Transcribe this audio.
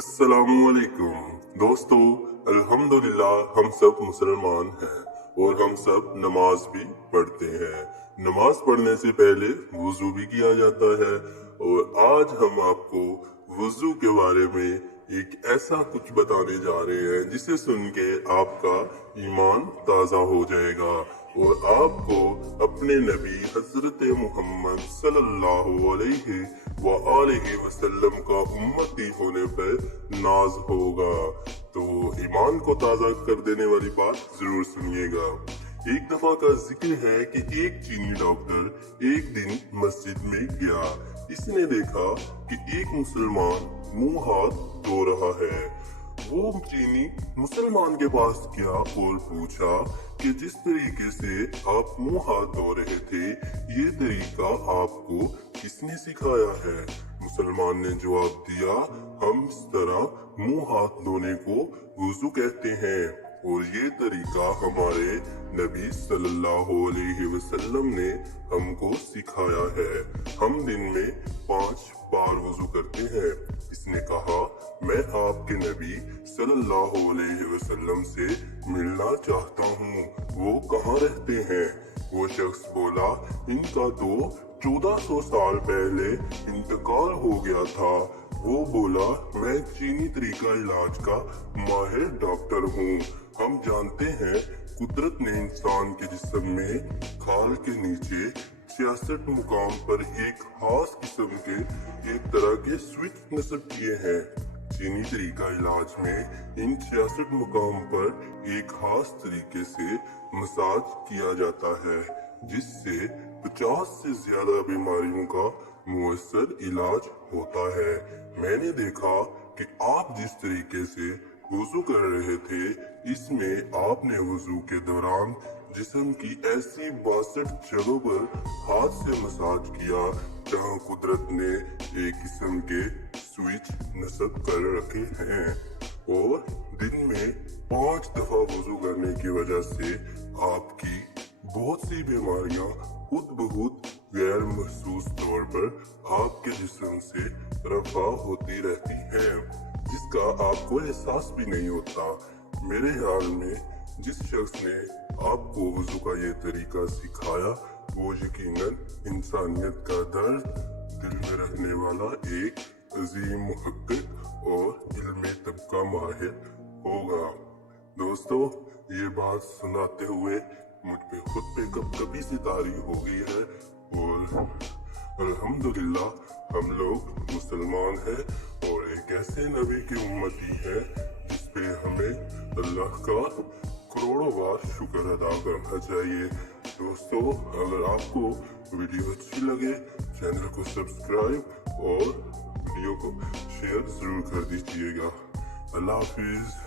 अस्सलामुअलैकुम दोस्तों, अल्हम्दुलिल्लाह हम सब मुसलमान हैं और हम सब नमाज भी पढ़ते हैं। नमाज पढ़ने से पहले वुजू भी किया जाता है और आज हम आपको वुजू के बारे में एक ऐसा कुछ बताने जा रहे हैं जिसे सुन के आपका ईमान ताज़ा हो जाएगा और आपको अपने नबी हजरत मोहम्मद सल्लल्लाहु अलैहि वसल्लम का उम्मती होने पर नाज होगा। तो ईमान को ताज़ा कर देने वाली बात जरूर सुनिएगा। एक दफा का जिक्र है कि एक चीनी डॉक्टर एक दिन मस्जिद में गया। इसने देखा कि एक मुसलमान मुंह हाथ धो रहा है। वो चीनी मुसलमान के पास गया और पूछा कि जिस तरीके से आप मुंह हाथ धो रहे थे, ये तरीका आपको किसने सिखाया है? मुसलमान ने जवाब दिया, हम इस तरह मुंह हाथ धोने को वुजू कहते हैं और ये तरीका हमारे नबी सल्लल्लाहु अलैहि वसल्लम ने हमको सिखाया है। हम दिन में 5 बार वुजू करते हैं। इसने कहा, मैं आपके नबी सल्लल्लाहु अलैहि वसल्लम से मिलना चाहता हूँ, वो कहाँ रहते हैं? वो शख्स बोला, इनका तो 1400 साल पहले इंतकाल हो गया था। वो बोला, मैं चीनी तरीका इलाज का माहिर डॉक्टर हूँ। हम जानते हैं कुदरत ने इंसान के जिस्म में खाल के नीचे 66 मुकाम पर एक खास किस्म के एक तरह के स्विच नस्ब किए हैं। चीनी तरीका इलाज में इन 66 मुकाम पर एक खास तरीके से मसाज किया जाता है जिससे 50 से ज्यादा बीमारियों का मुअस्सर इलाज होता है। मैंने देखा कि आप जिस तरीके से वुजू कर रहे थे, इसमें आपने वुजू के दौरान जिस्म की ऐसी 62 जगहों पर हाथ से मसाज किया जहां कुदरत ने एक किस्म के स्विच नस्ब कर रखे हैं और दिन में 5 दफा वुजू करने की वजह से आपकी बहुत सी बीमारियां खुद बहुत गैर महसूस तौर पर आपके जिस्म से रफा होती रहती हैं, जिसका आपको एहसास भी नहीं होता। मेरे ख्याल में जिस शख्स ने आपको वुजू का ये तरीका सिखाया, वो यकीनन इंसानियत का दर्द दिल में रखने वाला एक अजीम मुहक्किक और इल्मी तबका माहिर होगा। दोस्तों, ये बात सुनाते हुए मुझ पे खुद पे कभी सी तारी हो गई है और अल्हम्दुलिल्लाह हम लोग मुसलमान हैं और एक ऐसे नबी की उम्मती है जिस पे हमें अल्लाह का करोड़ों बार शुक्र अदा करना चाहिए। दोस्तों, अगर आपको वीडियो अच्छी लगे, चैनल को सब्सक्राइब और वीडियो को शेयर जरूर कर दीजिएगा। अल्लाह हाफिज।